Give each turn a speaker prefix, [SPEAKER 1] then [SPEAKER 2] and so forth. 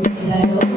[SPEAKER 1] Dahil